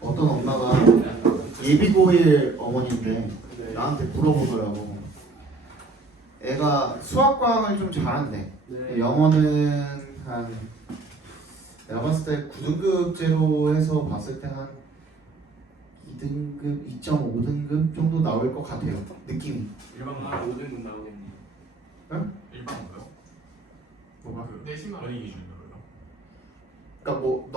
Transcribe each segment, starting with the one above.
어떤 엄마가 예비고일 어머니인데 나한테 물어보더라고. 애가 수학과학을 좀 잘한대. 영어는 한 내가 봤을 때 9등급제로 해서 봤을 때 한 2등급, 2.5등급 정도 나올 것 같아요. 느낌이. 일반고 5등급 나오겠네. 응? 일반고요? 뭐가? 내신만 연희 기준으로요? 그러니까 뭐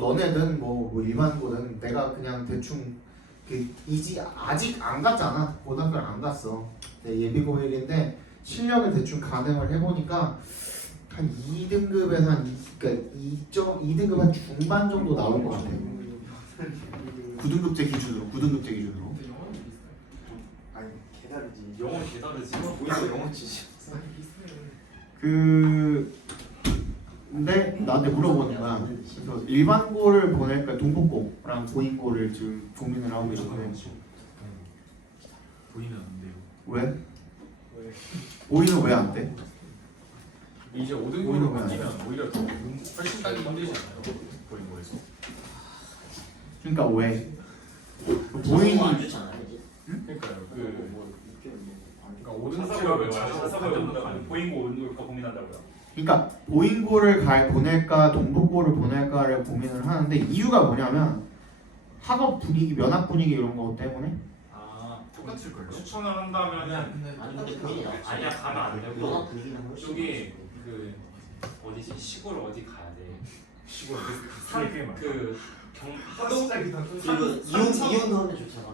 너네든 뭐 일반고든 내가 그냥 대충 아직 안 갔잖아. 고등학교를 안 갔어. 예비고일인데 실력을 대충 가늠을 해보니까 한 2등급에서 그러니까 2.2등급 한 중반 정도 나올 것 같아요. 9등급제 기준으로. 아니 개다르지. 영어 개다르지. 보이서 영어치지. 근데 나한테 물어보는 거야. 그래서 일반고를 보낼까 동국고랑 고인고를 지금 고민을 하고 있는데 보이는 안 돼요. 왜? 고인은 왜 안 돼? 이제 5등급으로 바뀌면 오히려 더 훨씬 따기 힘들지 않아요? 보이는 거에서. 그러니까 왜? 보이는 안 좋잖아요. 그러니까요. 그러니까 5등급으로 5등급을 보인고 올까 고민한다고요. 그러니까 보인고를 보낼까 동국고를 보낼까를 고민을 하는데 이유가 뭐냐면 학업 분위기, 면학 분위기 이런 거 때문에. 아 똑같을 걸요? 추천을 한다면은 아니 근데 그게 아니야 가면 안 되고 영화 분위기랑 훨씬 저기 그 어디지 시골 어디 가야 돼? 시골 그 하동 그 이용도 하면 좋잖아.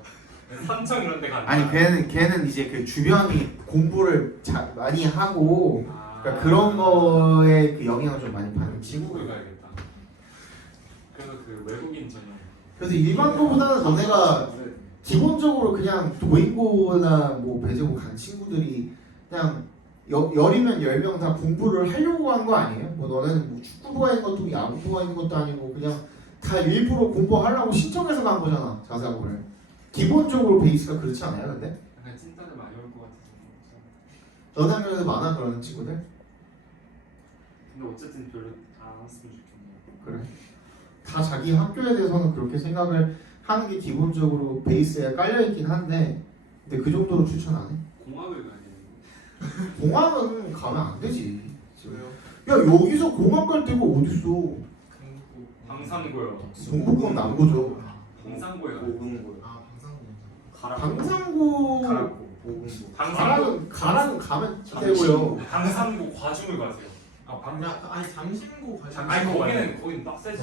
산청 이런 데 가는 아니 걔는 이제 그 주변이 공부를 많이 하고 그러니까 그런 거에 그 영향을 좀 많이 받는 친구. 중국을 가야겠다. 그래서 그 외국인 전용. 그래서 일반고보다는 너네가 기본적으로 그냥 도인고나 뭐 배제고 간 친구들이 그냥 열이면 10명 다 공부를 하려고 한 거 아니에요? 뭐 너네는 뭐 축구부가 있는 것도 야구부가 있는 것도 아니고 그냥 다 일부러 공부하려고 신청해서 간 거잖아. 자사고를. 기본적으로 베이스가 그렇지 않아요, 근데? 약간 찐따들 많이 올 것 같아서. 너네 학교에서 많아 그러는 친구들? 근데 어쨌든 별로 안 왔으면 좋겠네요. 그래. 다 자기 학교에 대해서는 그렇게 생각을 하는 게 기본적으로 베이스에 깔려 있긴 한데, 근데 그 정도로 추천 안 해? 공학을 가야 되는 거. 공학은 가면 안 되지. 야 여기서 공학 갈 데가 어딨어? 방산고요. 동국은 남고죠. 방산고에 가야 돼. 보금고. 방상고 보금고. 가락은 가면 되고요. 방산고 과중을 가세요. 아니 장신고 아니 거기는 빡세지.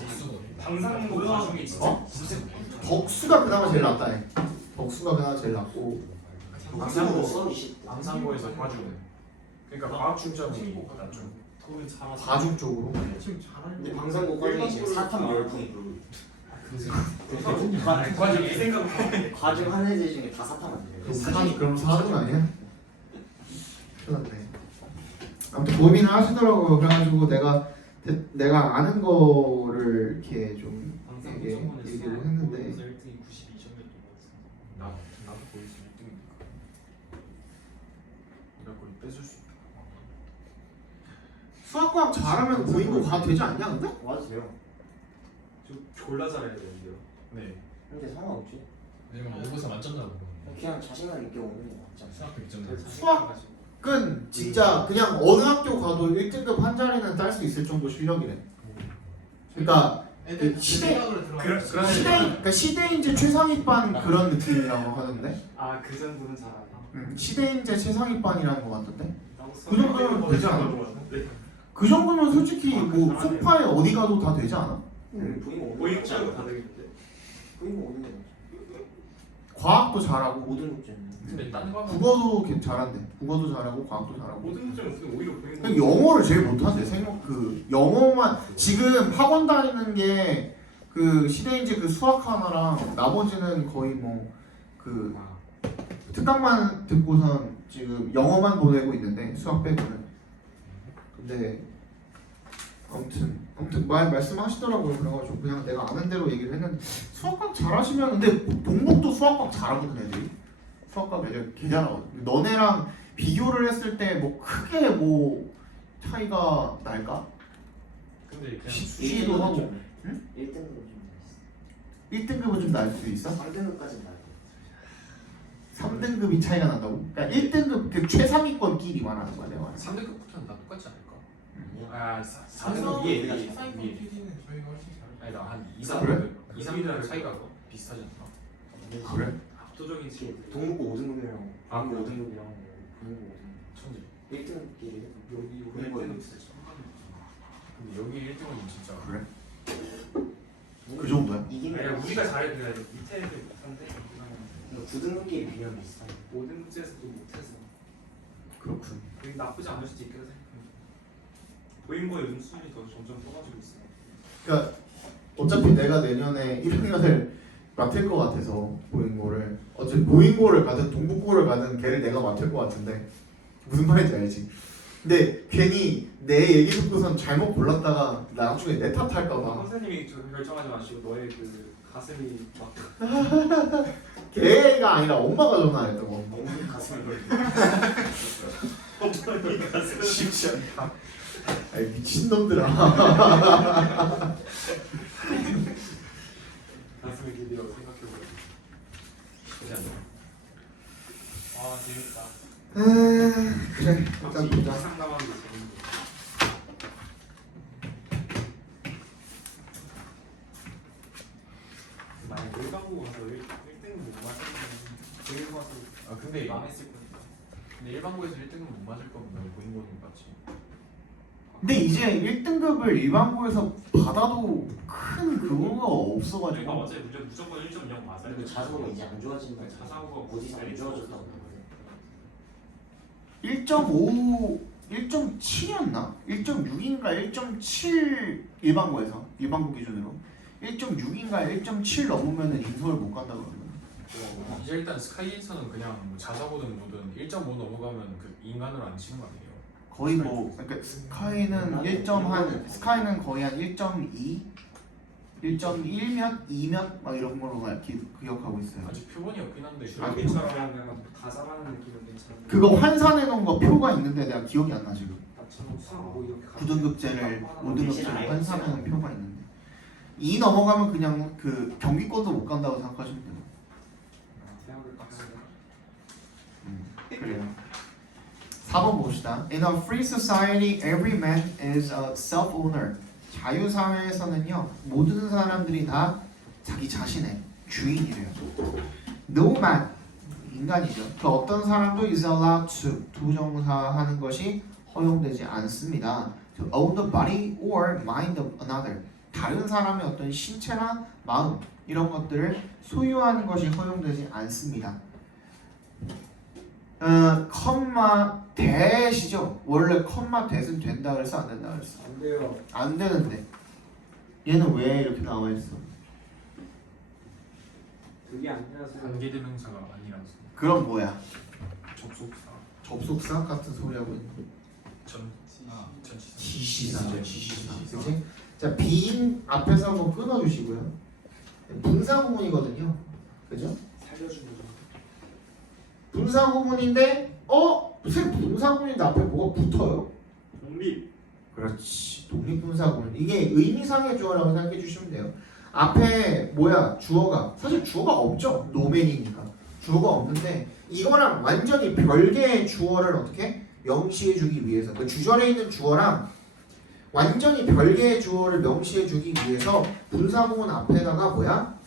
방산고 과중이 진짜 덕수가 그나마 제일 낫다 해. 덕수가 그나마 제일 낫고 방상고 수업이 쉽. 방산고에서 과중. 그러니까 과학 중점이 낮죠. 거기 잘하세요. 과중 쪽으로. 근데 방상고 과정이 지금 사탐 열풍. 과중 이 생각. 과중 한 해제 중에 다 사탐 안 돼요. 그럼 사중 아니야? 큰일 났네. 아무튼 고민을 하시더라고요. 그래가지고 내가 아는 거를 이렇게 좀 얘기를 했는데 1등이 92점 몇 나도 보이스 1등이니까. 내가 거의 뺏을 수 있다. 수학과학 잘하면 고인고 가도 되지 않냐 근데? 와도 돼요. 졸라 잘해야 되는데요. 네. 근데 상관없지. 왜냐면 5에서 만점 나오고 그냥 자신감 있게 오는 게 맞잖아. 수학 100점 수학은 진짜 그냥 어느 학교 가도 1등급 한 자리는 딸 수 있을 정도 실력이래. 그러니까 그 시대인재 최상위반 그런 느낌이라고 하던데. 아그 정도는 잘하네. 시대인재 최상위반이라는 거 같던데. 그 정도 정도면 되지 않아? 그 정도면 솔직히 뭐 소파에 어디 가도 다 되지 않아? 보이고 보이고 다 되겠는데. 보이고 오는 게 맞지. 과학도 잘하고 모든 국제는. 근데 딴 거는 국어도 잘한대. 국어도 잘하고 과학도 잘하고. 모든 문제는 근데 오히려 보이는 그냥 영어를 제일 못하대. 영어만 지금 학원 다니는 게 그 시대인지 그 수학 하나랑 나머지는 거의 뭐 그 특강만 듣고선 지금 영어만 보내고 있는데 수학 빼고는. 근데 아무튼 말씀하시더라고요. 그래가지고 그냥 내가 아는 대로 얘기를 했는데 수학학 잘하시면 근데 동국도 수학학 잘하거든 애들이. 수학과 매력 개 잘하거든. 너네랑 비교를 했을 때 뭐 크게 뭐 차이가 날까? 근데 그냥 쉬기도 하고 1등급은 좀 1등급은 좀 날 수도 있어? 3등급까지는 나요. 3등급이 차이가 난다고? 그러니까 1등급 그 최상위권끼리 말하는 거야 내가 말하는 3등급부터는 다 똑같지 않을까? 아니야. 아 4등급 위에 위에 최상위권 위에 PD는 저희가 훨씬 잘. 아니 나한 2, 그래? 3등급 2, 3등급 차이가 비슷하지 않나? 거. 그래? 압도적인 이게 동국고 5등급이랑 아, 방고 그래? 5등급이랑 분고 5등급. 천재 1등급끼리 여기 보는 거예요. 때는 진짜 천만 근데 여기 1등은 진짜 그래? 그 정도야? 이긴 아니 우리가 잘해 그래 밑에 애들 못한데 9등급끼리 비교하면 비슷한. 5등급제에서도 못해서 그렇군. 그게 나쁘지 않을 수도 있겠다 생각합니다. 보인거 요즘 수준이 더 점점 떠가지고 있어요. 그러니까 어차피 내가 내년에 1학년을 맡을 것 같아서 보잉고를 어차피 보잉고를 가든 동북고를 가든 걔를 내가 맡을 것 같은데 무슨 말인지 알지? 근데 괜히 내 얘기 듣고선 잘못 골랐다가 나중에 내 탓할까봐 선생님이 저 결정하지 마시고 너의 그 가슴이 막 걔가 아니라 엄마가 전화했던 거. 어머니 가슴을 걸고. 어머니 가슴 쉽지 않다. 아이 미친놈들아. 가슴의 길이라고 생각해보면 쉽지 않나? 아 재밌다. 그래 일단 확실히 보자. 상담하는 게 재밌네. 만약 일반고 가서 1등급 못 맞으면 제일 가서 아 근데 망했을 거니까. 근데 일반고에서 1등은 못 맞을 거면 난 보잉고는 맞지. 근데 이제 1등급을 일반고에서 받아도 큰 그거가 그러니까 없어가지고 어제 무조건 1.0 맞아요. 그리고 자소가 이제 안 좋아진다. 자사고가 어디서 안 좋아졌다고. 1.5, 1.7이었나? 1.6인가 1.7 일반고 기준으로 1.6인가 1.7 넘으면은 인서울 못 간다 그러거든. 이제 일단 스카이에서는 그냥 뭐 자사고든 뭐든 1.5 넘어가면 그 인간으로 안 치는 거 아니에요? 거의 뭐 그러니까 스카이는 거의 한 1.2, 1.1몇, 2몇 막 이런 걸로 기억하고 있어요. 아직 표본이 없긴 한데 아, 그래도 처럼 그냥 다 잘하는 느낌은 괜찮은데. 그거 환산해 놓은 거 표가 있는데 내가 기억이 안 나 지금. 나처럼 수학하고 이렇게 9등급제를 5등급제를 환산해 놓은 표가 있는데 2 넘어가면 그냥 그 경기권도 못 간다고 생각하시면 돼요. 대학을 빡세요. 그래요. 4번 봅시다. In a free society, every man is a self-owner. 자유사회에서는요, 모든 사람들이 다 자기 자신의 주인이래요. No man, 인간이죠. 그 어떤 사람도 is allowed to, 부정사하는 것이 허용되지 않습니다. To own the body or mind of another. 다른 사람의 어떤 신체나 마음, 이런 것들을 소유하는 것이 허용되지 않습니다. 컴마 대시죠. 원래 컴마 대는 된다 그랬어 안 된다 그랬어? 안 돼요. 안 되는데 얘는 왜 이렇게 나와 있어? 그게 안 돼서 관계대명사가 아니라서 그럼 뭐야? 접속사 접속사 같은 소리 하고 있는 전치사 지시사죠. 지시사. 그치? 자 비인 앞에서 한번 끊어주시고요. 분사구문이거든요. 그죠? 살려주는 거. 분사구문인데 무슨 분사구문인데 앞에 뭐가 붙어요? 독립. 그렇지. 독립분사구문. 이게 의미상의 주어라고 생각해 주시면 돼요. 앞에 뭐야? 주어가. 사실 주어가 없죠. 노맨이니까. 주어가 없는데 이거랑 완전히 별개의 주어를 어떻게 명시해 주기 위해서 그 주절에 있는 주어랑 완전히 별개의 주어를 명시해 주기 위해서 분사구문 앞에다가 뭐야?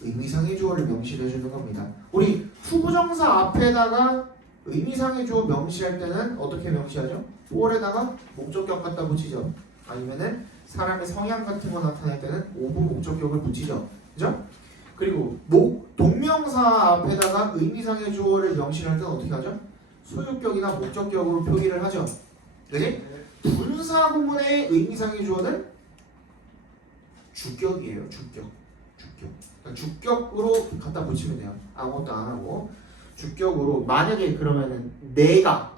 의미상의 주어를 명시해 주는 겁니다. 우리 후부정사 앞에다가 의미상의 주어 명시할 때는 어떻게 명시하죠? for에다가 목적격 갖다 붙이죠. 아니면은 사람의 성향 같은 거 나타낼 때는 오브 목적격을 붙이죠. 그죠? 그리고 동명사 앞에다가 의미상의 주어를 명시할 때는 어떻게 하죠? 소유격이나 목적격으로 표기를 하죠. 그지? 분사구문의 의미상의 주어는 주격이에요. 주격. 그러니까 주격으로 갖다 붙이면 돼요. 아무것도 안 하고 주격으로 만약에 그러면은 내가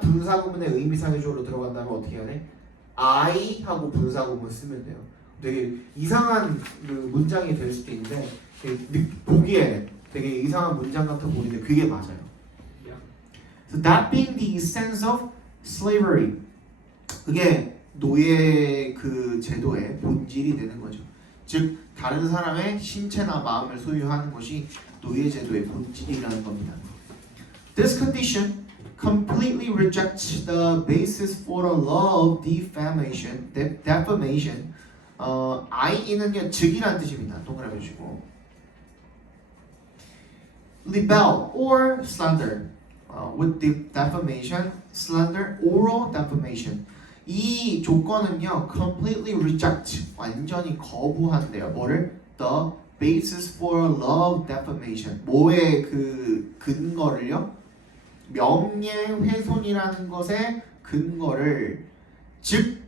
분사구문의 의미상의 주어로 들어간다면 어떻게 해야 돼? I 하고 분사구문 쓰면 돼요. 되게 이상한 그 문장이 될 수도 있는데 보기에 되게 이상한 문장 같아 보이는데 그게 맞아요. So that being the essence of slavery. 그게 노예 그 제도의 본질이 되는 거죠. 즉 다른 사람의 신체나 마음을 소유하는 것이 노예 제도의 본질이라는 겁니다. This condition completely rejects the basis for the law of defamation. I는요 즉이란 뜻입니다. 동그라미 주시고 libel or slander with defamation, slander, oral defamation. 이 조건은요 completely reject 완전히 거부한대요. 뭐를? The basis for law defamation. 뭐의 그 근거를요? 명예훼손이라는 것의 근거를 즉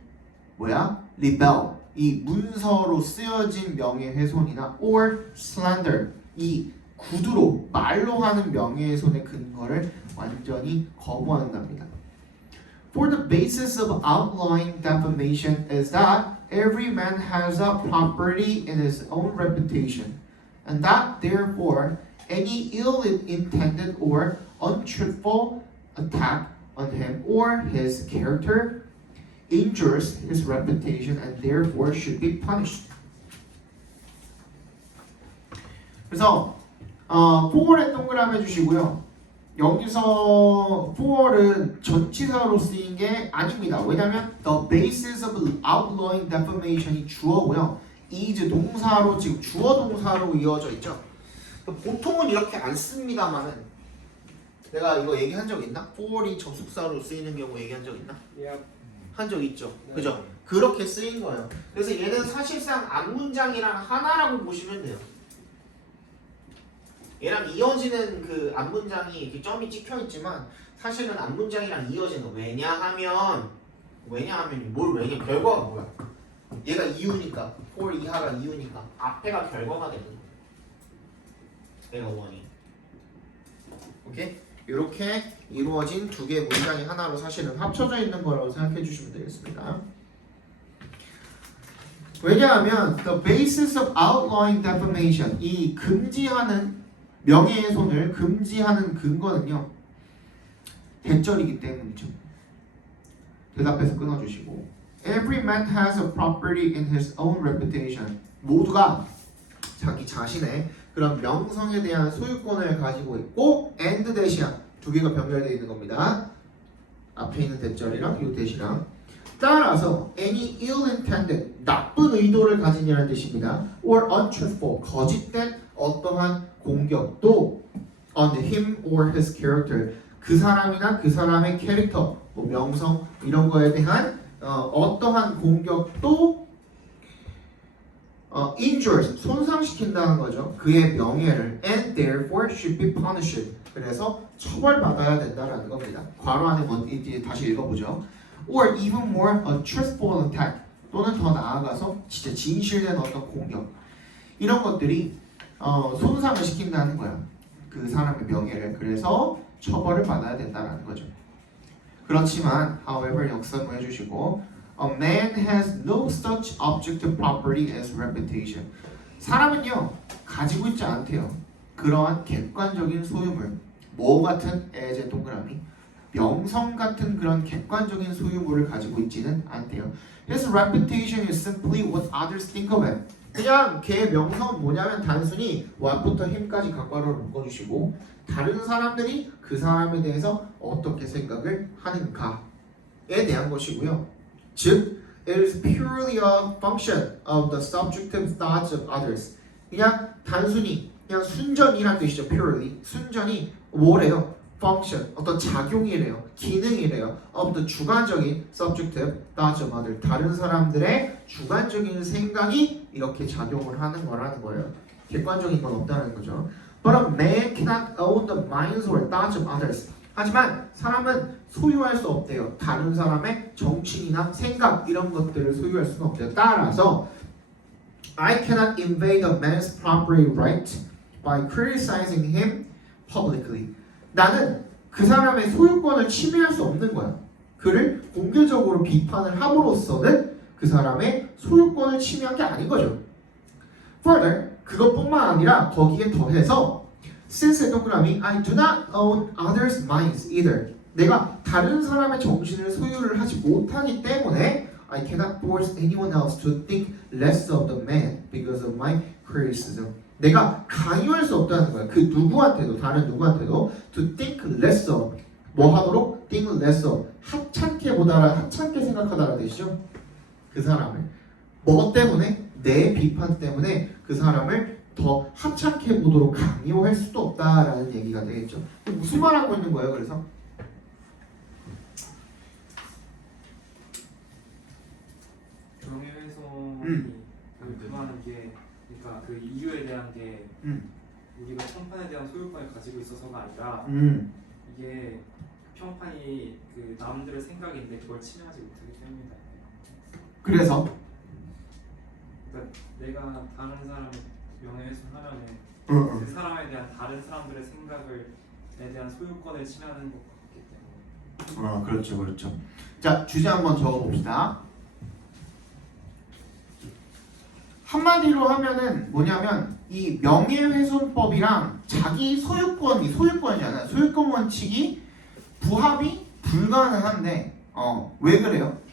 뭐야? libel 이 문서로 쓰여진 명예훼손이나 or slander 이 구두로 말로 하는 명예훼손의 근거를 완전히 거부한답니다. For the basis of outlawing defamation is that every man has a property in his own reputation, and that therefore any ill-intended or untruthful attack on him or his character injures his reputation and therefore should be punished. 그래서 for에 동그라미 해주시고요. 여기서 for은 전치사로 쓰인 게 아닙니다. 왜냐하면 the basis of outlawing defamation이 주어고요. is 동사로 지금 주어 동사로 이어져 있죠. 보통은 이렇게 안 씁니다만은 내가 이거 얘기한 적 있나? for이 접속사로 쓰이는 경우 얘기한 적 있나? 한 적 있죠. 그죠? 그렇게 쓰인 거예요. 그래서 얘는 사실상 앞문장이랑 하나라고 보시면 돼요. 얘랑 이어지는 그 앞문장이 이렇게 점이 찍혀 있지만 사실은 앞문장이랑 이어지는 거. 왜냐하면 뭘 결과가 뭐야? 얘가 이유니까 for 이하가 이유니까 앞에가 결과가 되는 거야. 얘가 원이. 오케이? 이렇게 이루어진 두 개의 문장이 하나로 사실은 합쳐져 있는 거라고 생각해 주시면 되겠습니다. 왜냐하면 the basis of outlawing defamation 이 금지하는 명예훼손을 금지하는 근거는요 대절이기 때문이죠. 대답해서 끊어주시고 Every man has a property in his own reputation. 모두가 자기 자신의 그런 명성에 대한 소유권을 가지고 있고 and 대시랑 두 개가 병렬되어 있는 겁니다. 앞에 있는 대절이랑 이 대시랑 따라서 any ill-intended 나쁜 의도를 가진이라는 뜻입니다. or untruthful 거짓된 어떠한 공격도 on him or his character 그 사람이나 그 사람의 캐릭터 뭐 명성 이런 거에 대한 어떠한 공격도 injures 손상시킨다는 거죠. 그의 명예를 and therefore should be punished. 그래서 처벌받아야 된다라는 겁니다. 괄호 안에 이제 다시 읽어보죠. or even more a truthful attack 또는 더 나아가서 진짜 진실된 어떤 공격 이런 것들이 손상을 시킨다는 거야. 그 사람의 명예를. 그래서 처벌을 받아야 된다라는 거죠. 그렇지만 however 역삼을 해주시고 a man has no such objective property as reputation. 사람은요 가지고 있지 않대요. 그러한 객관적인 소유물 뭐 같은 as 동그라미 명성 같은 그런 객관적인 소유물을 가지고 있지는 않대요. His reputation is simply what others think of him. 그냥 걔의 명성은 뭐냐면 단순히 what부터 him까지 각괄호를 묶어주시고 다른 사람들이 그 사람에 대해서 어떻게 생각을 하는가에 대한 것이고요. 즉, it is purely a function of the subjective thoughts of others. 그냥 단순히 그냥 순전이란 뜻이죠. purely 순전히 뭐래요? function 어떤 작용이래요. 기능이래요. of the 주관적인 subjective thoughts of others. 다른 사람들의 주관적인 생각이 이렇게 작용을 하는 거라는 거예요. 객관적인 건 없다는 거죠. But a man cannot own the minds or thoughts of others. 하지만 사람은 소유할 수 없대요. 다른 사람의 정신이나 생각 이런 것들을 소유할 수는 없대요. 따라서 I cannot invade a man's property right by criticizing him publicly. 나는 그 사람의 소유권을 침해할 수 없는 거야. 그를 공개적으로 비판을 함으로써는 그 사람의 소유권을 침해한 게 아닌 거죠. Further, 그것뿐만 아니라 거기에 더해서 since 동그라미 I do not own others' minds either. 내가 다른 사람의 정신을 소유를 하지 못하기 때문에 I cannot force anyone else to think less of the man because of my criticism. 내가 강요할 수 없다는 거야. 그 누구한테도 다른 누구한테도 to think less of 뭐 하도록 think less of 하찮게 보다라 하찮게 생각하다라 되시죠? 그 사람을 뭐 때문에 내 비판 때문에 그 사람을 더 하찮게 보도록 강요할 수도 없다라는 얘기가 되겠죠. 무슨 말 하고 있는 거예요? 그래서 명예훼손이 그거하는 게 그러니까 그 이유에 대한 게 우리가 평판에 대한 소유권을 가지고 있어서가 아니라 이게 평판이 그 남들의 생각인데 그걸 침해하지 못하기 때문이다. 그래서 그러니까 내가 다른 사람을 명예훼손하면은 그 사람에 대한 다른 사람들의 생각에 대한 소유권을 침해하는 것 같기 때문에. 그렇죠, 그렇죠. 자, 주제 한번 적어봅시다. 한마디로 하면은 뭐냐면 이 명예훼손법이랑 자기 소유권이잖아요. 소유권 원칙이 부합이 불가능한데, 왜 그래요?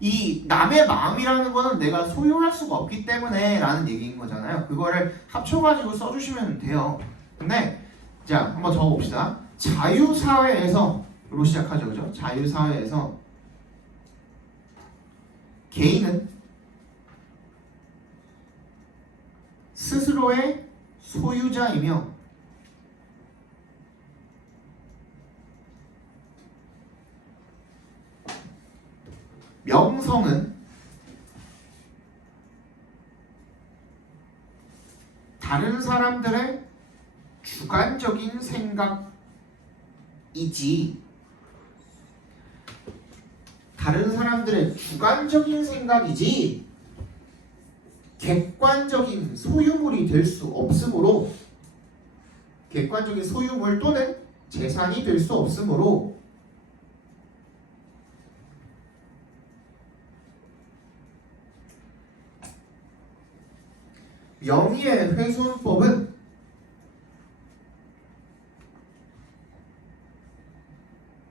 이 남의 마음이라는 거는 내가 소유할 수가 없기 때문에라는 얘기인 거잖아요. 그거를 합쳐가지고 써주시면 돼요. 근데 자, 한번 적어봅시다. 자유사회에서로 시작하죠, 그죠? 자유사회에서 개인은 스스로의 소유자이며 명성은 다른 사람들의 주관적인 생각이지 다른 사람들의 주관적인 생각이지 객관적인 소유물이 될 수 없으므로 객관적인 소유물 또는 재산이 될 수 없으므로 명예훼손법은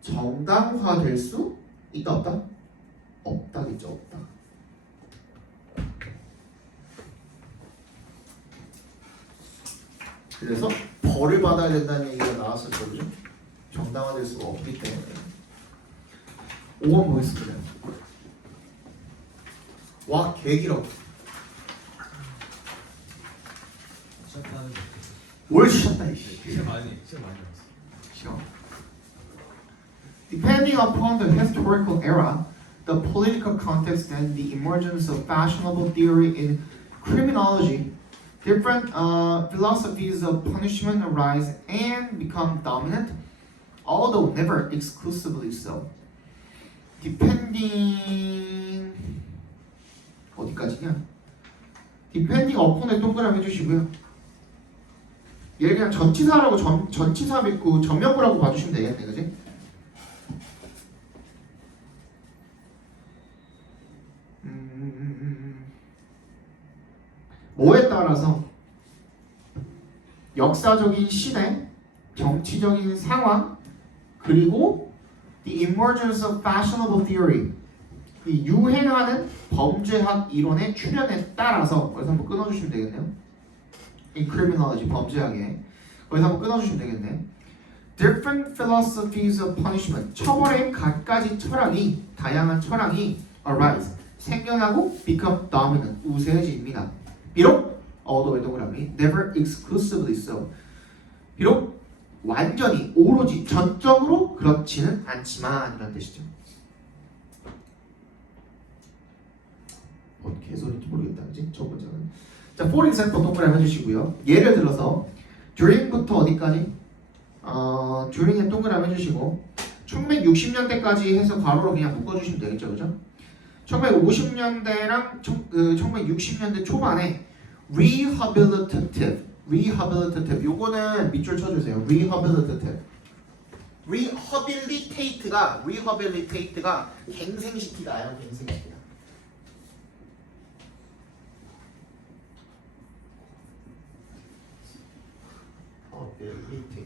정당화될 수 있다 없다? 없다겠죠. 없다. 그래서 벌을 받아야 된다는 얘기가 나왔었죠. 그죠? 정당화될 수가 없기 때문에 5번 보겠습니다. 와, 개길어. 시작하는 거. 뭘 쉬었다 이씨. 시간 많이 왔어. Sure. Depending upon the historical era, the political context, and the emergence of fashionable theory in criminology, different philosophies of punishment arise and become dominant, although never exclusively so. Depending 어디까지냐? Depending upon에 동그라미 해주시고요. 얘를 그냥 전치사라고 전치사 믿고 전면부라고 봐주시면 되겠네, 그지? 뭐에 따라서 역사적인 시대, 정치적인 상황, 그리고 the emergence of fashionable theory, 이 유행하는 범죄학 이론의 출현에 따라서 그래서 한번 끊어주시면 되겠네요. In criminology, 범죄학에 거기서 한번 끊어주시면 되겠네. Different philosophies of punishment, 처벌의 갖가지 철학이 다양한 철학이 arise, 생겨나고 become dominant, 우세해집니다. 비록 although 동그라미 never exclusively so, 비록 완전히 오로지 전적으로 그렇지는 않지만 이런 뜻이죠. 뭔 개소리인지 모르겠다, 그지? 첫 번째는. 자, for example 동그라미 해주시고요. 예를 들어서 during부터 어디까지? during에 동그라미 해주시고 1960년대까지 해서 괄호로 그냥 묶어주시면 되겠죠, 그죠? 1950년대랑 1960년대 초반에 rehabilitative 요거는 밑줄 쳐주세요. rehabilitate가 갱생시키다요. 갱생시키다.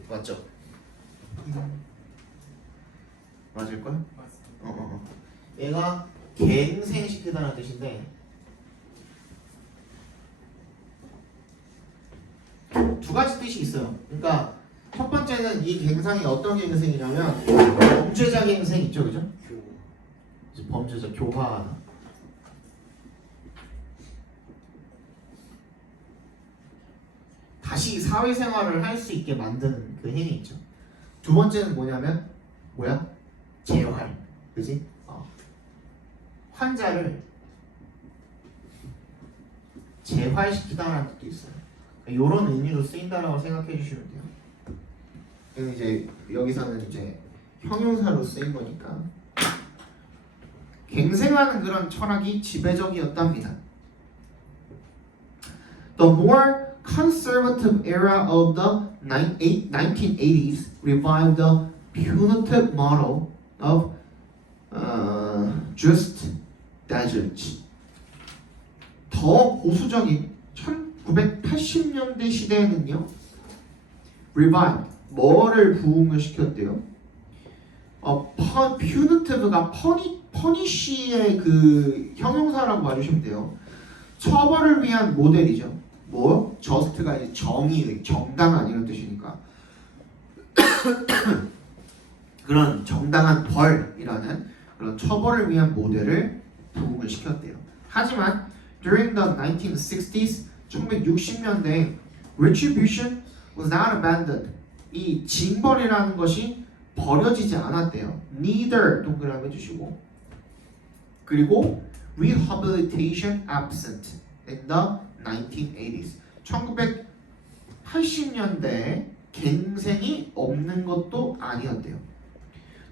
맞죠? 맞을걸? 얘가 갱생시키다라는 뜻인데 두 가지 뜻이 있어요. 그러니까 첫 번째는 이 갱상이 어떤 갱생이냐면 범죄자 갱생 있죠, 그죠? 이제 범죄자 교화하다. 다시 사회생활을 할 수 있게 만드는 그 행위 있죠. 두 번째는 뭐냐면 뭐야? 재활, 그지? 환자를 재활시키다라는 뜻도 있어요. 이런 의미로 쓰인다라고 생각해 주시면 돼요. 이건 이제 여기서는 이제 형용사로 쓰인 거니까 갱생하는 그런 철학이 지배적이었답니다. The more conservative era of the 1980s revived the punitive model of just desert. 더 보수적인 1980년대 시대에는요, revive 뭐를 부흥을 시켰대요? punitive가 punish의 그 형용사라고 봐주시면 돼요. 처벌을 위한 모델이죠. 뭐? just가 이제 정의, 정당한 이런 뜻이니까 그런 정당한 벌이라는 그런 처벌을 위한 모델을 부흥을 시켰대요. 하지만 during the 1960s, 1960년대 retribution was not abandoned. 이 징벌이라는 것이 버려지지 않았대요. neither 동그라미 해주시고 그리고 rehabilitation absent in the 1980s. 1980년대에 갱생이 없는 것도 아니었대요.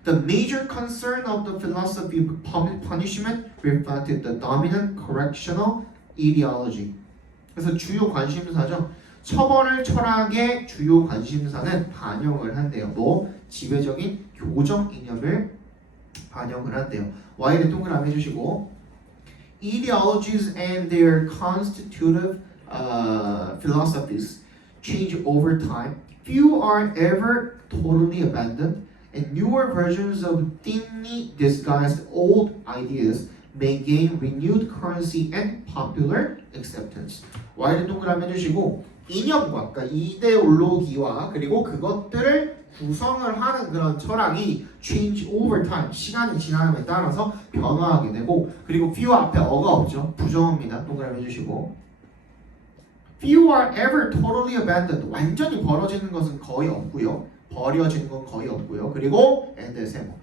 The major concern of the philosophy of public punishment reflected the dominant correctional ideology. 그래서 주요 관심사죠. 처벌을 철학의 주요 관심사는 반영을 한대요. 뭐? 지배적인 교정 이념을 반영을 한대요. Y를 동그라미 해주시고 Ideologies and their constitutive philosophies change over time. Few are ever totally abandoned, and newer versions of thinly disguised old ideas may gain renewed currency and popular acceptance. Y를 동그라미 해주시고 이념과, 그러니까 이데올로기와 그리고 그것들을 구성을 하는 그런 철학이 change over time, 시간이 지남에 따라서 변화하게 되고, 그리고 few 앞에 어가 없죠. 부정어입니다. 동그라미 해주시고 few are ever totally abandoned. 완전히 버려지는 것은 거의 없고요. 버려지는 건 거의 없고요. 그리고 and 세모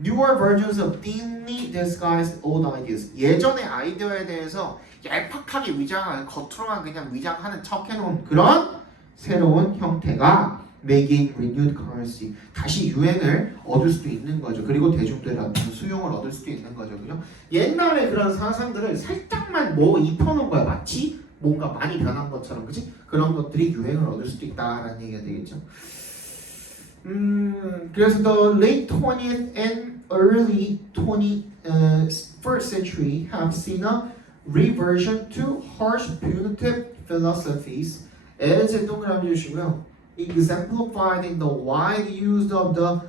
newer versions of thinly disguised old ideas. 예전의 아이디어에 대해서 얄팍하게 위장하는, 겉으로만 그냥 위장하는 척 해놓은 그런 새로운 형태가 making renewed currency. 다시 유행을 얻을 수도 있는 거죠. 그리고 대중들한테 수용을 얻을 수도 있는 거죠. 그죠? 옛날에 그런 사상들을 살짝만 뭐 입혀놓은 거야. 마치 뭔가 많이 변한 것처럼, 그치? 그런 것들이 유행을 얻을 수도 있다라는 얘기가 되겠죠. 그래서 the late 20th and early 21st century have seen a reversion to harsh punitive philosophies as 동그라미 주시고요. exemplified in the wide use of the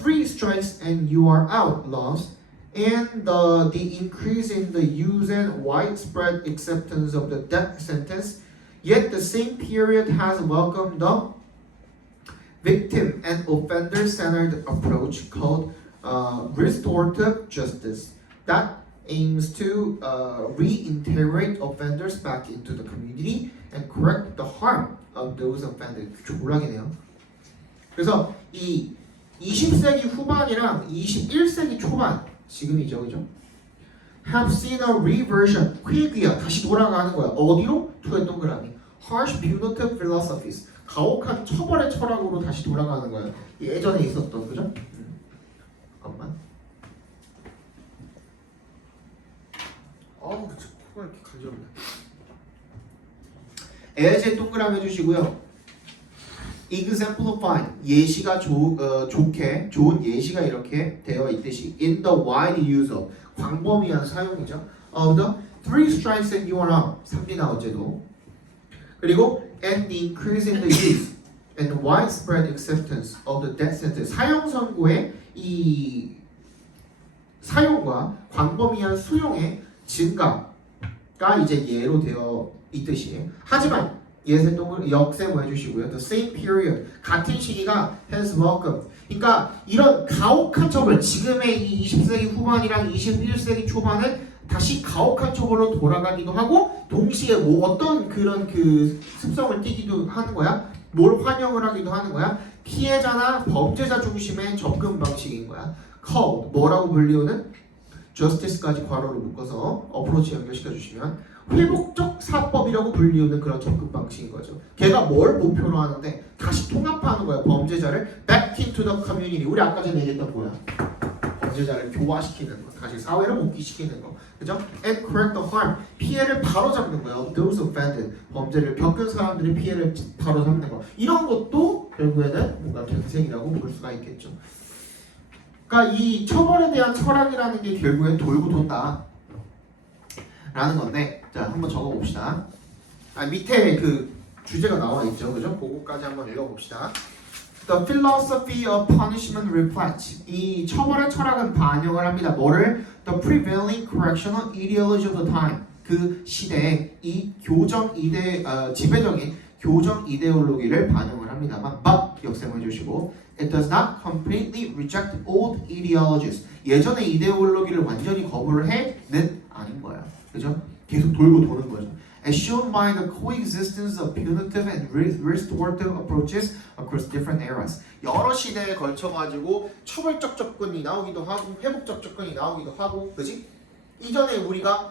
3 strikes and you are out laws and the increase in the use and widespread acceptance of the death sentence. Yet the same period has welcomed the victim and offender-centered approach called restorative justice that aims to reintegrate offenders back into the community and correct the harm of those offended. 졸라기네요. 그래서 이 20세기 후반이랑 21세기 초반, 지금이죠, 그죠? have seen a reversion, 회귀야, 다시 돌아가는 거야. 어디로? 투의 동그라미. harsh punitive philosophies, 가혹한 처벌의 철학으로 다시 돌아가는 거예요. 예전에 있었던, 그죠? 잠깐만. 그쵸. 코가 이렇게 간지럽네. as에 동그라미 해주시고요. exemplify, 예시가 좋게, 좋은 예시가 이렇게 되어 있듯이 in the wide use of, 광범위한 사용이죠. of the 3 strikes and you are out, 3비나 어제도. 그리고 and the increase in the use and widespread acceptance of the death sentence, 사형 선고의 이 사용과 광범위한 수용의 증가가 이제 예로 되어 있듯이 하지만 예세동을 역세모 해주시고요. The same period 같은 시기가 has welcomed 그러니까 이런 가혹한 처벌 지금의 이 20세기 후반이랑 21세기 초반은 다시 가혹한 처벌로 돌아가기도 하고 동시에 뭐 어떤 그런 그 습성을 띠기도 하는 거야. 뭘 환영을 하기도 하는 거야. 피해자나 범죄자 중심의 접근 방식인 거야. called 뭐라고 불리우는 justice까지 괄호로 묶어서 어프로치 연결시켜 주시면 회복적 사법이라고 불리우는 그런 접근 방식인 거죠. 걔가 뭘 목표로 하는데 다시 통합하는 거야. 범죄자를 back into the community. 우리 아까 전에 얘기했던 거야. 범죄자를 교화시키는 거, 다시 사회로 복귀시키는 거, 그죠? And correct the harm. 피해를 바로 잡는 거예요. Those offended. 범죄를 겪은 사람들의 피해를 바로 잡는 거. 이런 것도 결국에는 뭔가 전생이라고 볼 수가 있겠죠. 그러니까 이 처벌에 대한 철학이라는 게 결국엔 돌고 돈다. 라는 건데, 자 한번 적어봅시다. 밑에 그 주제가 나와 있죠, 그죠? 그거까지 한번 읽어봅시다. The philosophy of punishment reflects. 이 처벌의 철학은 반영을 합니다. 뭐를? The prevailing correctional ideology of the time. 그 시대의 이 지배적인 교정 이데올로기를 반영을 합니다만, but 역sem을 해주시고, it does not completely reject old ideologies. 예전의 이데올로기를 완전히 거부를 해는 아닌 거야. 그죠? 계속 돌고 도는 거죠. As shown by the coexistence of punitive and restorative approaches across different eras. 여러 시대에 걸쳐가지고 처벌적 접근이 나오기도 하고 회복적 접근이 나오기도 하고, 그지? 이전에 우리가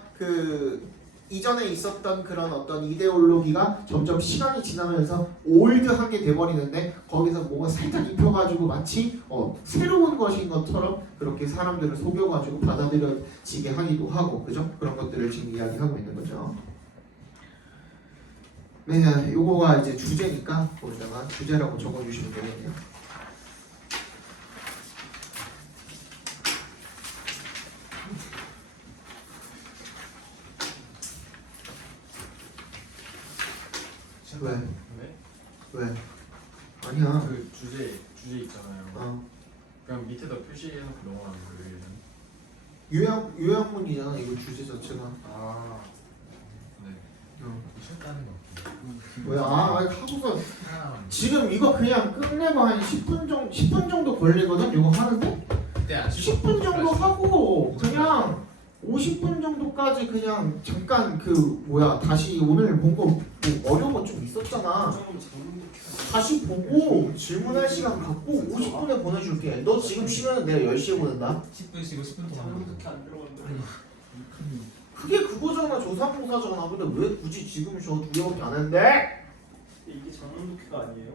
이전에 있었던 그런 어떤 이데올로기가 점점 시간이 지나면서 올드한 게 돼버리는데 거기서 뭐가 살짝 입혀가지고 마치 새로운 것인 것처럼 그렇게 사람들을 속여가지고 받아들여지게 하기도 하고, 그죠? 그런 것들을 지금 이야기하고 있는 거죠. 네, 요거가 이제 주제니까 거기다가 주제라고 적어주시면 되겠네요. 왜? 네? 왜? 아니야. 그 주제 있잖아요. 그냥 밑에다 표시해놓고 넘어가는 거예요. 요약문이잖아. 이거 주제 자체가. 아, 네. 쉬었다는 거. 왜? 하고서 하나만. 지금 이거 그냥 끝내고 한 10분 정도 걸리거든. 이거 하는데 그때 안 10분 정도 하고 그냥 50분 정도까지 그냥 잠깐 다시 오늘 본 거 뭐 어려운 거 좀 있었잖아. 다시 보고 질문할 시간 갖고 50분에 보내줄게. 너 지금 쉬면 내가 10시에 보낸다. 10분 쉬고 10분 동안. 어떻게 안 들어간다. 그게 그거잖아. 조사모사잖아. 근데 왜 굳이 지금 저 2개밖에 안 했는데? 이게 전문독해가 아니에요?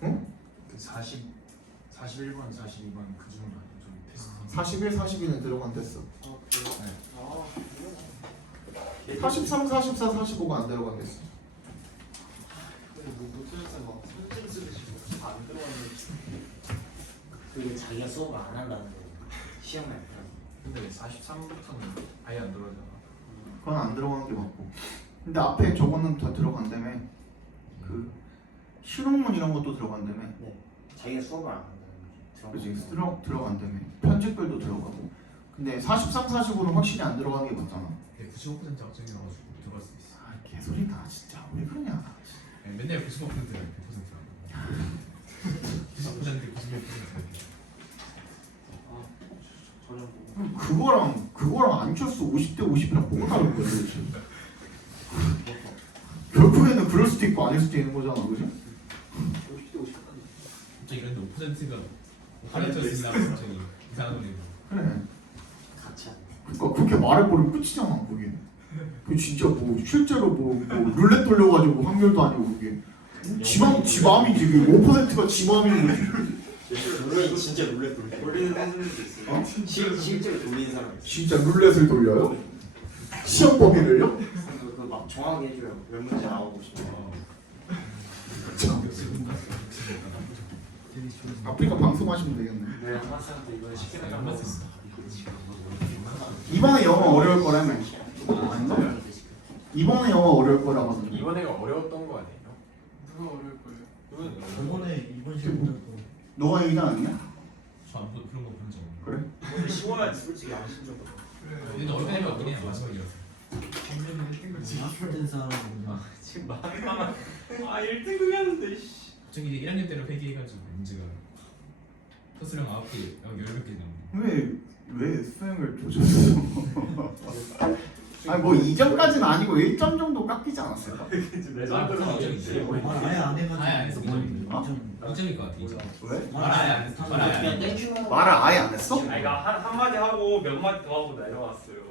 그 41번, 42번 그 중으로 좀 테스트. 41, 42는 들어간 됐어. 그래요? 네. 그래요? 43, 44, 45가 안 들어간 됐어. 노트에서 막 선생 쓰듯이 다안 들어가는. 그게 자기가 수업을 안 한다는 거. 시험을 안 근데 43부터는 아예 안 들어가잖아. 그건 안 들어가는 게 맞고. 근데 앞에 저거는 다 들어간다며. 그 실용문 이런 것도 들어간다며. 네. 자기가 수업을 안 한다는 거지. 그지? 들어간다며. 편집글도 들어가고. 근데 43, 45는 확실히 안 들어가는 게 맞잖아. 95% 확정이 나가지고 들어갈 수 있어. 개소리다 진짜. 왜 그러냐. 맨날 95%야 100%야. 90% 95%. 그거랑 안철수 50대 50이랑 뭐가 다른 거야 도대체? 결국에는 그럴 수도 있고 아닐 수도 있는 거잖아, 그지? 50대 50까지. 갑자기 그런데 5%가 8년째였습니다. 갑자기 이상한 소리. 그래. 같이 하는 그러니까 그렇게 말해버리면 끝이잖아, 그게. 그 진짜 뭐 실제로 뭐 룰렛 돌려가지고 확률도 아니고 그게. 지맘이지. 그 5%가 지맘인 거지. 진짜 룰렛 돌려. 돌리는 선생님도 있어요. 실제로 돌리는 사람 있어. 진짜 룰렛을 돌려요? 시험 범위를요? 그막 정확하게 해줘요. 몇 문제 나오고 싶어. 아프리카 방송하시면 되겠네. 네, 학생한테 이번에 쉽게 안 나가면 봤어. 이번에 영어 어려울 거라며. 아닌가? 이번에 영어 어려울 거라고. 이번에가 어려웠던 거 아니에요? 누가 어려울 거예요? 저번에 이번 시간도 너가 얘기한 아니야? 저안 보고 그런 거 본 적 없는데. 그래? 쉬워야지 솔직히 양심 좀. 근데 얼마 되면 없긴 해요. 마지막이라서. 같은 사람은 지금 마지막 1등급이었는데 씨. 저기 이제 1학년 때로 폐기해가지고 문제가 서술형 9개, 10개 나오고. 왜 수행을 조졌어? 아니 뭐 2점까지는 아니고 1점 정도 깎이지 않았을까? 레전드로 나오는데. 말 아예 안 해가지고 아예 안 했어, 어? 2점일 것 같아, 2점. 왜? 말 아예 안 했어. 말 아예 안 그냥 했어. 땡큐만 말을 아예 안 했어? 아니 그러니까 한 마디 하고 몇 마디 더 하고 내려왔어요.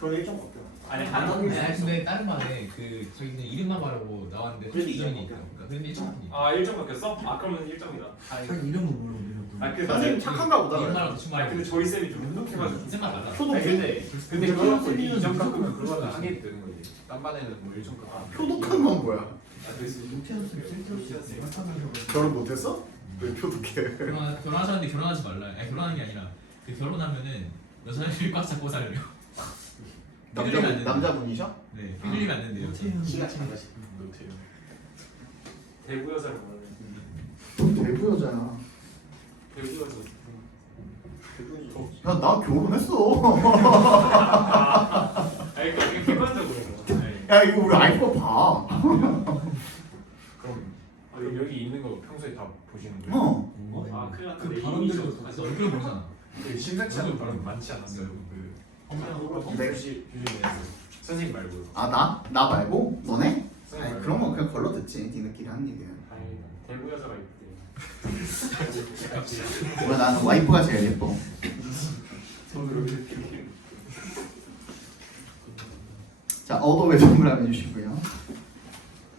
그럼 1점 바뀌어. 아니 안 한 하는 게 아니 근데 다른 말에 그 저희는 이름만 말하고 나왔는데 그래도 2점이니까. 이점이니까. 그러니까 그런데 1점이니까. 아 1점 바뀌었어? 아 그러면 1점이다. 자기 이름은 모르고 아그 선생님 착한가 보다. 이름만 대충 아 말해. 근데 저희 쌤이 좀 행복해가지고. 쌤말 맞아. 표독 아니, 근데 그거 쌤이면 2점 무조건 깎으면 그거는 한개 뜨는 거지. 딴 반에는 뭐 1점 깎아. 표독한 건 뭐야? 아 그래서 결혼 못했어? 왜 표독해? 결혼하셨는데 결혼하지 말라. 아니 결혼하는 게 아니라 그 결혼하면은 여자를 꽉 잡고 살래요. 휘둘리면 안 된대요. 남자분이셔? 네, 휘둘리면 안 된대요. 시간 차이가지. 노트요. 대구 여자를 원하는. 대구 여자야. 대구 여자. 야 나 결혼했어. 아니 그러니까 객관적으로. 네. 야 이거 우리 아이폰 봐. 그럼 여기 있는 거 평소에 다 보시는 거예요? 어. 아 큰일 났다. 그 내 발언대로 이미지가 그래서 얼굴 모르잖아. 그 심상치한 발언 많지 않았어요. 그 네. 교시 교수님에서 선생님 말고요. 아 나? 나 말고? 너네? 아니 선생님 그런 거 그냥 걸러 듣지. 니네끼리 하는 얘기야. 아니 대구 여자가 있대. 왜 나는 와이프가 제일 예뻐. 손으로 이렇게. 자, 어도 외정을 해주시고요.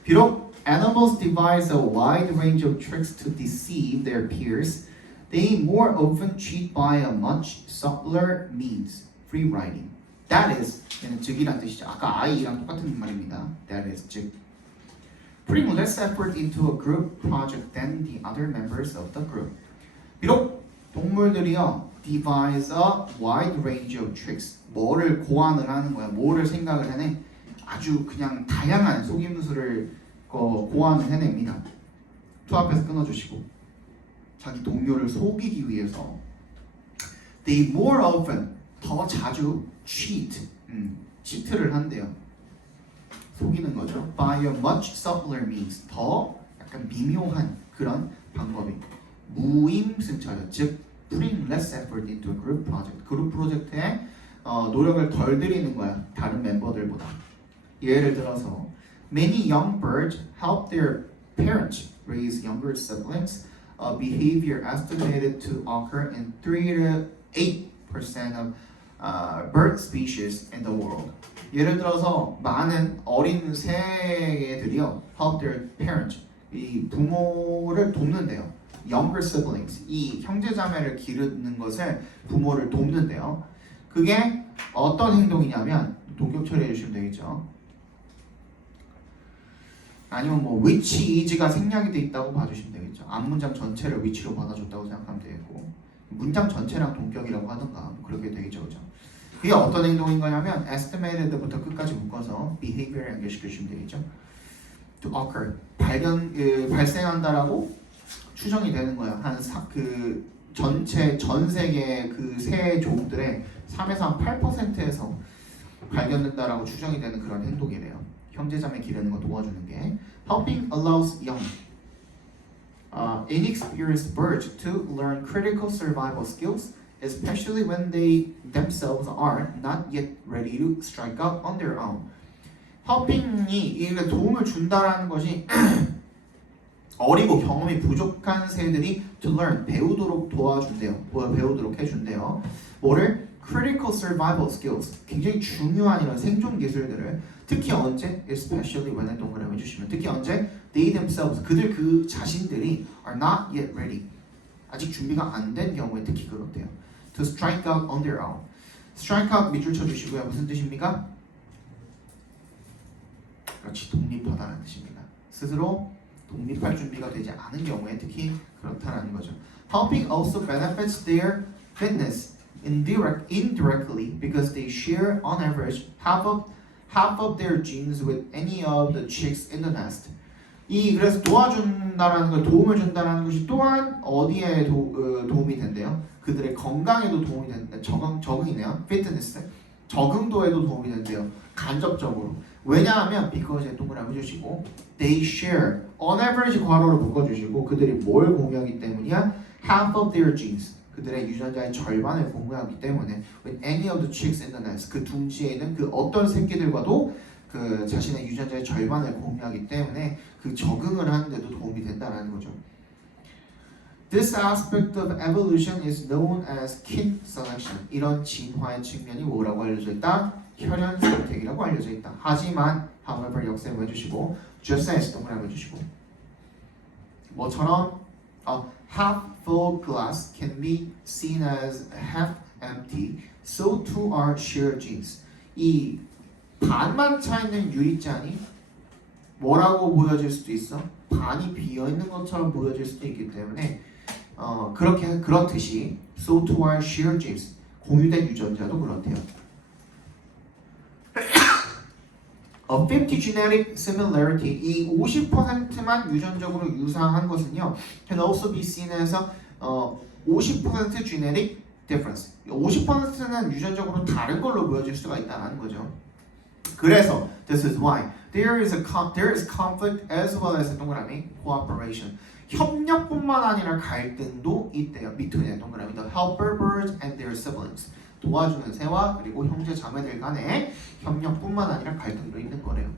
비록 animals devise a wide range of tricks to deceive their peers, they more often cheat by a much subtler means, free riding. That is, 얘는 즉이란 뜻이죠. 아까 I랑 똑같은 말입니다. That is, 즉. Putting less effort into a group project than the other members of the group. 비록 동물들이요, devise a wide range of tricks. 뭐를 고안을 하는 거야, 뭐를 생각을 해내. 아주 그냥 다양한 속임수를 고안을 해냅니다. 투 앞에서 끊어주시고 자기 동료를 속이기 위해서 they more often 더 자주 cheat 치트를 한대요. 속이는 거죠. by a much subtler means 더 약간 미묘한 그런 방법이 무임승차죠. 즉 putting less effort into a group project 그룹 프로젝트에 노력을 덜 들이는 거야. 다른 멤버들보다. 예를 들어서 many young birds help their parents raise younger siblings, a behavior estimated to occur in 3 to 8% of bird species in the world. 예를 들어서 많은 어린 새들이요 help their parents 이 부모를 돕는데요. younger siblings 이 형제자매를 기르는 것을 부모를 돕는데요. 그게 어떤 행동이냐면 동격 처리해 주시면 되겠죠. 아니면 뭐 which is가 생략이 돼 있다고 봐주시면 되겠죠. 앞문장 전체를 which로 받아줬다고 생각하면 되겠고 문장 전체랑 동격이라고 하던가 그렇게 되겠죠, 그죠? 이게 어떤 행동인 거냐면 estimated부터 끝까지 묶어서 behavior 연결시켜주시면 되겠죠. to occur 발생한다라고 추정이 되는 거야. 전체 전 세계 그 새 종들의 3에서 한 8%에서 발견된다라고 추정이 되는 그런 행동이래요. 형제자매 기르는 거 도와주는 게 helping allows young, inexperienced birds to learn critical survival skills, especially when they themselves are not yet ready to strike out on their own. helping이 이게 도움을 준다라는 것이 어리고 경험이 부족한 새들이 to learn 배우도록 도와준대요. 배우도록 해준대요. 뭐를? critical survival skills 굉장히 중요한 이런 생존 기술들을 특히 언제? especially when을 동그라미 해주시면 특히 언제? they themselves 그들 그 자신들이 are not yet ready 아직 준비가 안 된 경우에 특히 그렇대요. to strike out on their own. strike out 밑줄 쳐주시고요. 무슨 뜻입니까? 그렇지 독립하다는 뜻입니다. 스스로 독립할 준비가 되지 않은 경우에 특히 그렇다는 거죠. helping also benefits their fitness indirectly because they share on average half of their genes with any of the chicks in the nest. 그래서 도와준다라는 걸 도움을 준다라는 것이 또한 어디에 도움이 된대요? 그들의 건강에도 도움이 된다. 적응이네요. 피트니스. 적응도에도 도움이 된대요. 간접적으로. 왜냐하면 because에 동그라미 주시고 they share on average 괄호로 묶어주시고 그들이 뭘 공유하기 때문이야? half of their genes. 그들의 유전자의 절반을 공유하기 때문에 with any of the chicks in the nest. 그 둥지에 있는 그 어떤 새끼들과도 그 자신의 유전자의 절반을 공유하기 때문에 그 적응을 하는데도 도움이 된다는 거죠. This aspect of evolution is known as kin selection. 이런 진화의 측면이 뭐라고 알려져 있다? 혈연 선택이라고 알려져 있다. 하지만, however 역셈 해주시고, just as 동그라미 해주시고, 뭐처럼 half full glass can be seen as half empty. So too are shared genes. 이 반만 차 있는 유리잔이 뭐라고 보여질 수도 있어? 반이 비어 있는 것처럼 보여질 수도 있기 때문에 그렇듯이 so too are shared genes. 공유된 유전자도 그렇대요. A 50 genetic similarity, 이 50%만 유전적으로 유사한 것은요, can also be seen as 50% genetic difference. 50%는 유전적으로 다른 걸로 보여질 수가 있다는 거죠. 그래서 this is why there is conflict as well as 동그라미 cooperation. 협력뿐만 아니라 갈등도 있대요. between 동그라미 the helper birds and their siblings. 도와주는 새와 그리고 형제 자매들 간에 협력뿐만 아니라 갈등도 있는 거래요.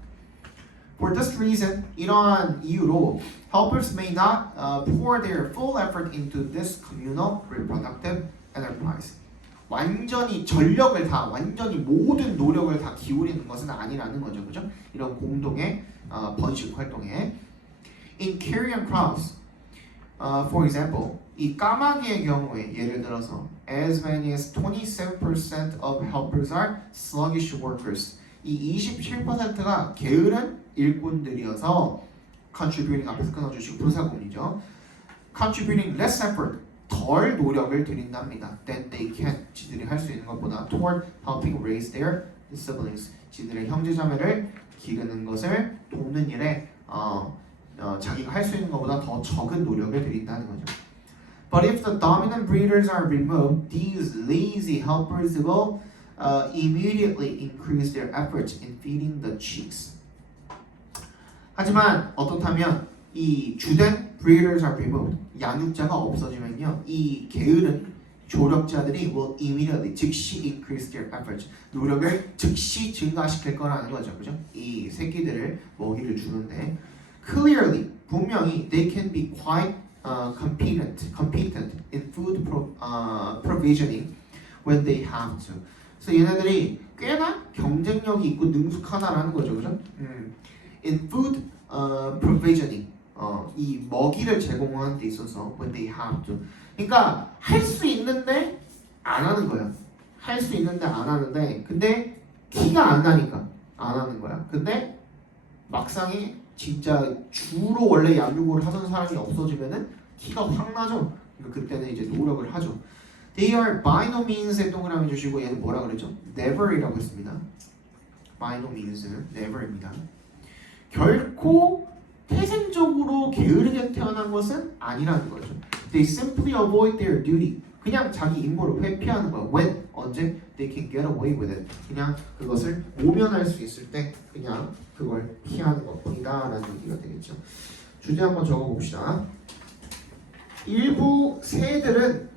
For this reason, 이러한 이유로 helpers may not pour their full effort into this communal reproductive enterprise. 완전히 모든 노력을 다 기울이는 것은 아니라는 거죠, 그죠? 이런 공동의 번식 활동에. In carrion crops, for example, 이 까마귀의 경우에 예를 들어서 as many as 27% of helpers are sluggish workers. 이 27%가 게으른 일꾼들이어서 contributing 앞에서 끊어주시고 분사구문이죠. contributing less effort, 덜 노력을 들인답니다. than they can, 지들이 할 수 있는 것보다 toward helping raise their siblings, 지들의 형제자매를 기르는 것을 돕는 일에 자기가 할 수 있는 것보다 더 적은 노력을 들인다는 거죠. But if the dominant breeders are removed, these lazy helpers will immediately increase their efforts in feeding the chicks. 하지만 어떻다면 이 주된 breeders are removed, 양육자가 없어지면요, 이 게으른 조력자들이 will immediately 즉시 increase their efforts, 노력을 즉시 증가시킬 거라는 거죠, 그죠? 이 새끼들을 먹이를 주는데 clearly 분명히 they can be quite competent in food provisioning when they have to. 그래서 얘네들이 꽤나 경쟁력이 있고 능숙하다라는 거죠, 그죠? In food provisioning, 이 먹이를 제공하는 데 있어서 when they have to. 그러니까 할 수 있는데 안 하는 거야. 할 수 있는데 안 하는데, 근데 티가 안 나니까 안 하는 거야. 근데 막상에 진짜 주로 원래 양육을 하던 사람이 없어지면은 티가 확 나죠. 그러니까 그때는 이제 노력을 하죠. They are by no means에 동그라미 주시고 얘는 뭐라 그랬죠? Never이라고 했습니다. By no means는 never입니다. 결코 태생적으로 게으르게 태어난 것은 아니라는 거죠. They simply avoid their duty. 그냥 자기 임무를 회피하는 거야. When? 언제? They can get away with it. 그냥 그것을 모면할 수 있을 때 그냥 그걸 피하는 것뿐이다 라는 얘기가 되겠죠. 주제 한번 적어봅시다. 일부 새들은